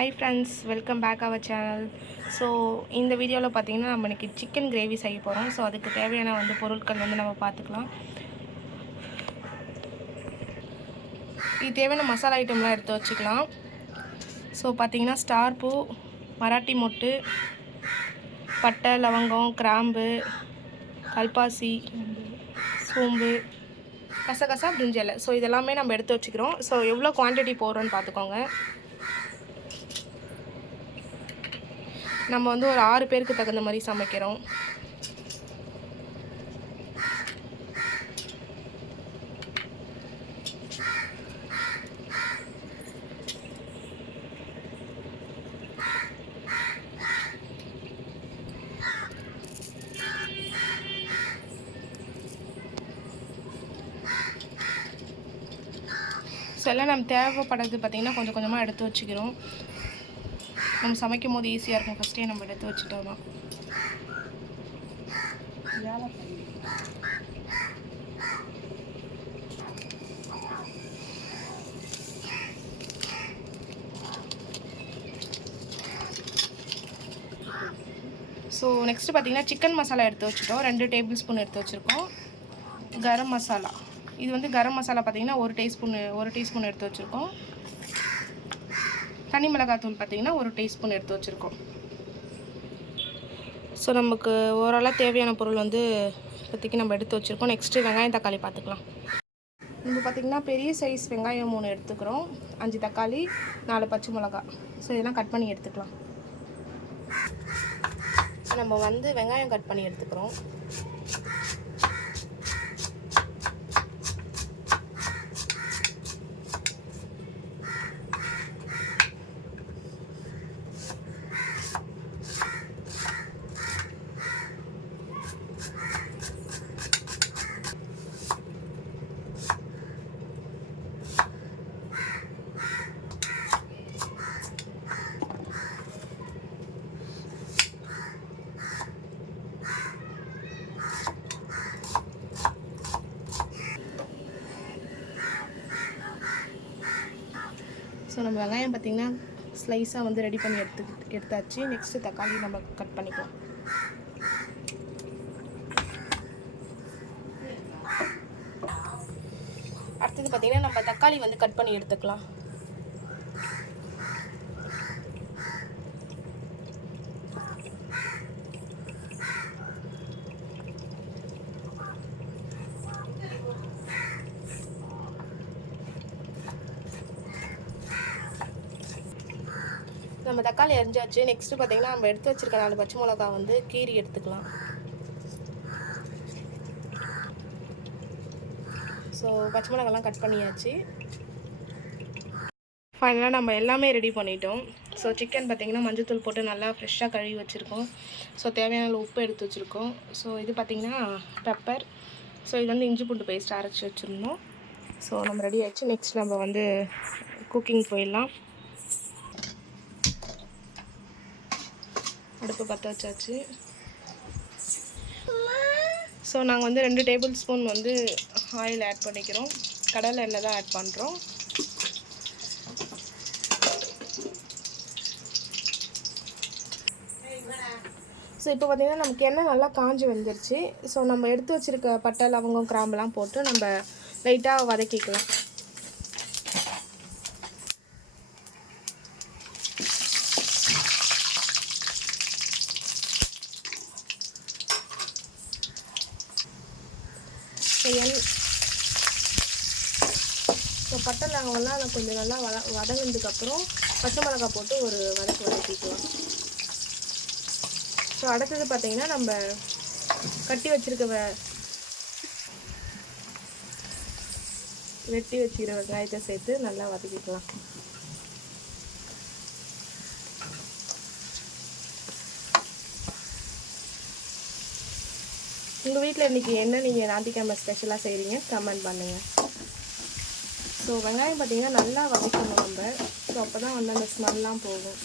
Hi friends, welcome back our channel. So இந்த வீடியோவில் பார்த்தீங்கன்னா நம்ம இன்றைக்கி சிக்கன் கிரேவி செய்ய போகிறோம். ஸோ அதுக்கு தேவையான பொருட்கள் நம்ம பார்த்துக்கலாம். இது தேவையான மசாலா ஐட்டம்லாம் எடுத்து வச்சுக்கலாம். ஸோ பார்த்தீங்கன்னா ஸ்டார் பூ, மராட்டி மொட்டு, பட்டை, லவங்கம், கிராம்பு, கல்பாசி, சோம்பு, கசகசா, பிரிஞ்சலை. ஸோ இதெல்லாமே நம்ம எடுத்து வச்சுக்கிறோம். ஸோ எவ்வளோ குவான்டிட்டி போடுறோன்னு பார்த்துக்கோங்க. நம்ம ஒரு 6 பேருக்கு தகுந்த மாதிரி சமைக்கிறோம். ஸோ எல்லாம் நம்ம தேவைப்படுறது பார்த்திங்கன்னா கொஞ்சம் கொஞ்சமாக எடுத்து வச்சுக்கிறோம். நம்ம சமைக்கும் போது ஈஸியாக இருக்கும். ஃபஸ்ட்டே நம்ம எடுத்து வச்சுட்டோம். ஸோ நெக்ஸ்ட்டு பார்த்திங்கன்னா சிக்கன் மசாலா எடுத்து வச்சுட்டோம். 2 டேபிள் ஸ்பூன் எடுத்து வச்சுருக்கோம். கரம் மசாலா, இது கரம் மசாலா பார்த்திங்கன்னா 1 டீஸ்பூன் எடுத்து வச்சுருக்கோம். தனி மிளகாத்தூள் பார்த்திங்கன்னா 1 டீஸ்பூன் எடுத்து வச்சுருக்கோம். ஸோ நமக்கு ஓரளவு தேவையான பொருள் இப்போதைக்கு நம்ம எடுத்து வச்சுருக்கோம். நெக்ஸ்ட்டு வெங்காயம் தக்காளி பார்த்துக்கலாம். நம்ம பார்த்திங்கன்னா பெரிய சைஸ் வெங்காயம் 3 எடுத்துக்கிறோம். 5 தக்காளி, 4 பச்சை மிளகா. ஸோ இதெல்லாம் கட் பண்ணி எடுத்துக்கலாம். நம்ம வெங்காயம் கட் பண்ணி எடுத்துக்கிறோம். ஸோ நம்ம வெங்காயம் பார்த்திங்கன்னா ஸ்லைஸாக ரெடி பண்ணி எடுத்தாச்சு. நெக்ஸ்ட்டு தக்காளி நம்ம கட் பண்ணிக்கலாம். அடுத்தது பார்த்திங்கன்னா நம்ம தக்காளி கட் பண்ணி எடுத்துக்கலாம். நம்ம தக்காளி அரிஞ்சாச்சு. நெக்ஸ்ட்டு பார்த்திங்கன்னா நம்ம எடுத்து வச்சுருக்க 4 பச்சை மிளகா கீரி எடுத்துக்கலாம். ஸோ பச்சை மிளகாலாம் கட் பண்ணியாச்சு. ஃபைனலாக நம்ம எல்லாமே ரெடி பண்ணிட்டோம். ஸோ சிக்கன் பார்த்திங்கன்னா மஞ்சள்தூள் போட்டு நல்லா ஃப்ரெஷ்ஷாக கழுவி வச்சுருக்கோம். ஸோ தேவையான உப்பு எடுத்து வச்சுருக்கோம். ஸோ இது பார்த்திங்கன்னா பெப்பர். ஸோ இது இஞ்சி பூண்டு பேஸ்ட் அரைச்சி வச்சுருந்தோம். ஸோ நம்ம ரெடி ஆகிடுச்சு. நெக்ஸ்ட் நம்ம குக்கிங் போயிடலாம். அடுப்பு பற்ற வச்சாச்சு. ஸோ நாங்கள் 2 டேபிள் ஸ்பூன் ஆயில் ஆட் பண்ணிக்கிறோம். கடலை எண்ணெய் தான் ஆட் பண்ணுறோம். ஸோ இப்போ பார்த்திங்கன்னா நமக்கு எண்ணெய் நல்லா காஞ்சி வந்துருச்சு. ஸோ நம்ம எடுத்து வச்சுருக்க பட்டை, லவங்கம், கிராம்பெலாம் போட்டு நம்ம லைட்டாக வதக்கிக்கலாம். ஸோ பட்டை லவங்கம்லாம் கொஞ்சம் நல்லா வதங்கினதுக்கப்புறம் பச்சை மிளகா போட்டு ஒரு வதக்கிக்கலாம். ஸோ அடுத்தது பார்த்திங்கன்னா நம்ம வெட்டி வச்சுருக்க வெங்காயத்தை சேர்த்து நல்லா வதக்கிக்கலாம். உங்கள் வீட்டில் இன்றைக்கி என்ன நீங்கள் ஞாயிற்றுக்கிழமை ஸ்பெஷலாக செய்கிறீங்க கமெண்ட் பண்ணுங்கள். ஸோ வெங்காயம் பார்த்திங்கன்னா நல்லா வதக்கணும் நம்ம. ஸோ அப்போ தான் அந்த ஸ்மெல்லாம் போகும்.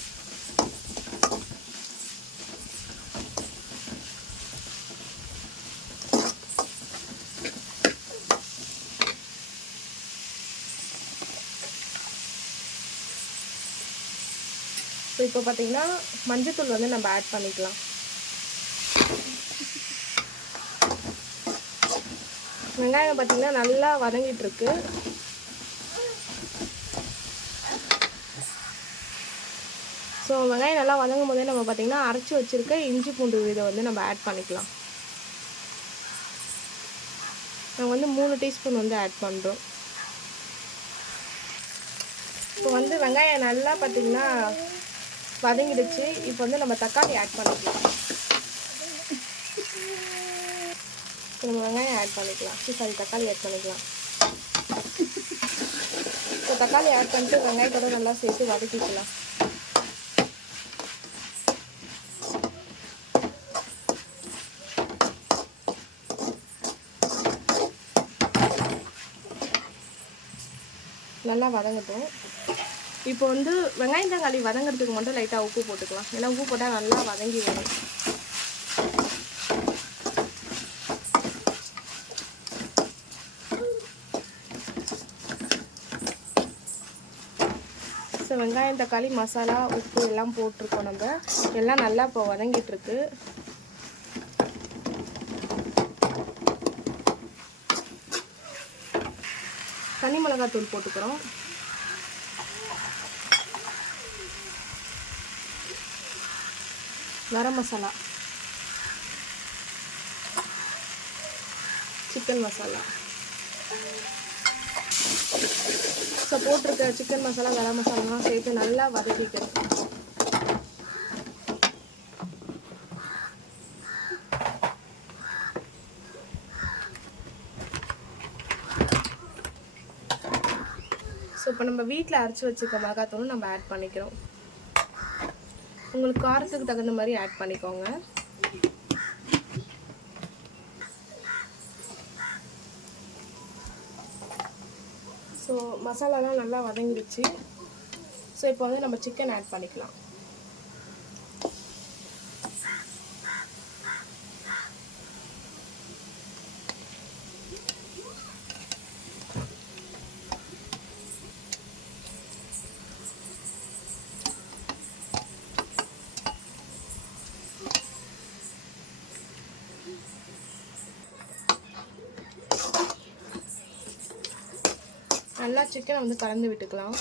ஸோ இப்போ பார்த்திங்கன்னா மஞ்சத்தூள் வந்து நம்ம ஆட் பண்ணிக்கலாம். வெங்காயம் பார்த்திங்கன்னா நல்லா வதங்கிட்டுருக்கு. ஸோ வெங்காயம் நல்லா வதங்கும் போதே நம்ம பார்த்திங்கன்னா அரைச்சி வச்சுருக்க இஞ்சி பூண்டு இதை வந்து நம்ம ஆட் பண்ணிக்கலாம். நம்ம வந்து 3 டீஸ்பூன் வந்து ஆட் பண்ணுறோம். இப்போ வந்து வெங்காயம் நல்லா பார்த்திங்கன்னா வதங்கிடுச்சு. இப்போ வந்து நம்ம தக்காளி ஆட் பண்ணிக்கலாம். நம்ம வெங்காயம் ஆட் பண்ணிக்கலாம். தக்காளி ஆட் பண்ணிக்கலாம். இப்போ தக்காளி ஆட் பண்ணிட்டு வெங்காயத்தோட நல்லா சேர்த்து வதக்கிக்கலாம். நல்லா வதங்கட்டும். இப்போ வந்து வெங்காயம் தக்காளி வதங்கிறதுக்கு மட்டும் லைட்டாக உப்பு போட்டுக்கலாம். ஏன்னா உப்பு போட்டால் நல்லா வதங்கி வரும். ஸோ வெங்காயம் தக்காளி மசாலா உப்பு எல்லாம் போட்டிருக்கோம். நம்ம எல்லாம் நல்லா இப்போ வதங்கிட்டுருக்கு. தனி மிளகாத்தூள் போட்டுக்கிறோம். கரம் மசாலா, சிக்கன் மசாலா. ஸோ போட்டிருக்க சிக்கன் மசாலா கரம் மசாலாலாம் சேர்த்து நல்லா வதக்கிக்கிறோம். ஸோ இப்போ நம்ம வீட்டில் அரைச்சி வச்சுருக்க மிளகாத்தூளும் நம்ம ஆட் பண்ணிக்கிறோம். உங்களுக்கு காரத்துக்கு தகுந்த மாதிரி ஆட் பண்ணிக்கோங்க. ஸோ மசாலாலாம் நல்லா வதங்கிடுச்சு. ஸோ இப்போ வந்து நம்ம சிக்கன் ஆட் பண்ணிக்கலாம். நல்லா சிக்கனை வந்து கலந்து விட்டுக்கலாம்.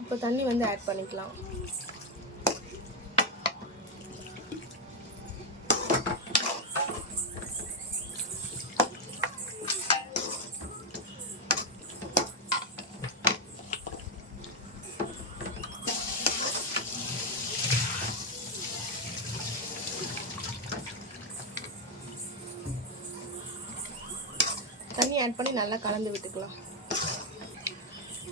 இப்போ தண்ணி வந்து ஆட் பண்ணிக்கலாம். தண்ணி ஆட் பண்ணி நல்லா கலந்து விட்டுக்கலாம்.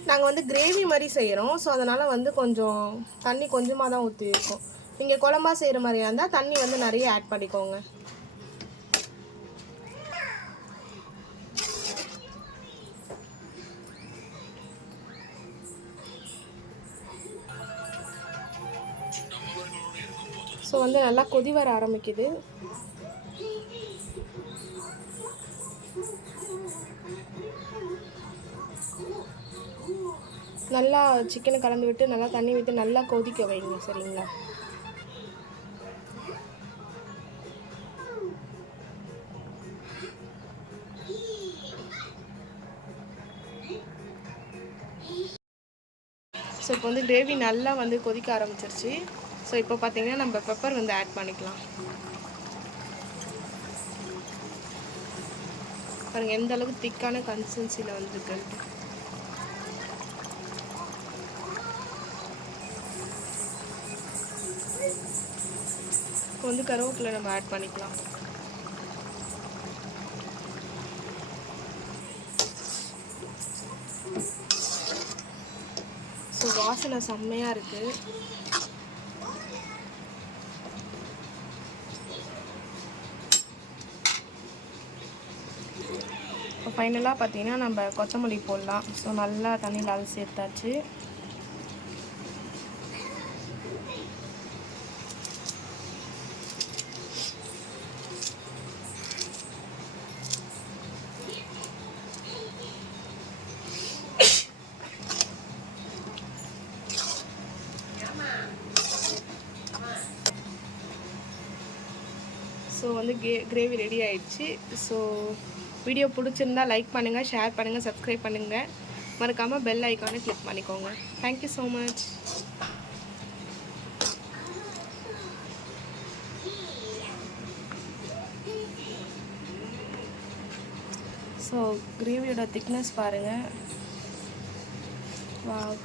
நாங்கள் வந்து கிரேவி மாதிரி செய்கிறோம். ஸோ அதனால் வந்து கொஞ்சம் தண்ணி கொஞ்சமாக தான் ஊற்றிருக்கோம். நீங்கள் குழம்பா செய்கிற மாதிரியா இருந்தால் தண்ணி வந்து நிறைய ஆட் பண்ணிக்கோங்க. ஸோ வந்து நல்லா கொதி வர ஆரம்பிக்குது. நல்லா சிக்கனை கலந்து விட்டு நல்லா தண்ணி விட்டு நல்லா கொதிக்க வைங்க. சரிங்களா? ஸோ இப்போ வந்து கிரேவி நல்லா வந்து கொதிக்க ஆரம்பிச்சிருச்சு. ஸோ இப்போ பார்த்தீங்கன்னா நம்ம பெப்பர் வந்து ஆட் பண்ணிக்கலாம். பாருங்கள் எந்த அளவுக்கு திக்கான கன்சிஸ்டன்சியில் வந்துருக்குன்ட்டு. இப்போ வந்து கருவேப்பிலை நம்ம ஆட் பண்ணிக்கலாம். ஸோ வாசனை செம்மையாக இருக்குது. இப்போ ஃபைனலாக பார்த்தீங்கன்னா நம்ம கொத்தமல்லி போடலாம். ஸோ நல்லா தண்ணியில் அலசி சேர்த்தாச்சு. ஸோ வந்து கிரேவி ரெடி ஆயிடுச்சு. ஸோ வீடியோ பிடிச்சிருந்தா லைக் பண்ணுங்கள், ஷேர் பண்ணுங்கள், சப்ஸ்கிரைப் பண்ணுங்கள். மறக்காமல் பெல் ஐக்கானை கிளிக் பண்ணிக்கோங்க. Thank you so much. ஸோ கிரேவியோட திக்னஸ் பாருங்கள். வாவ்.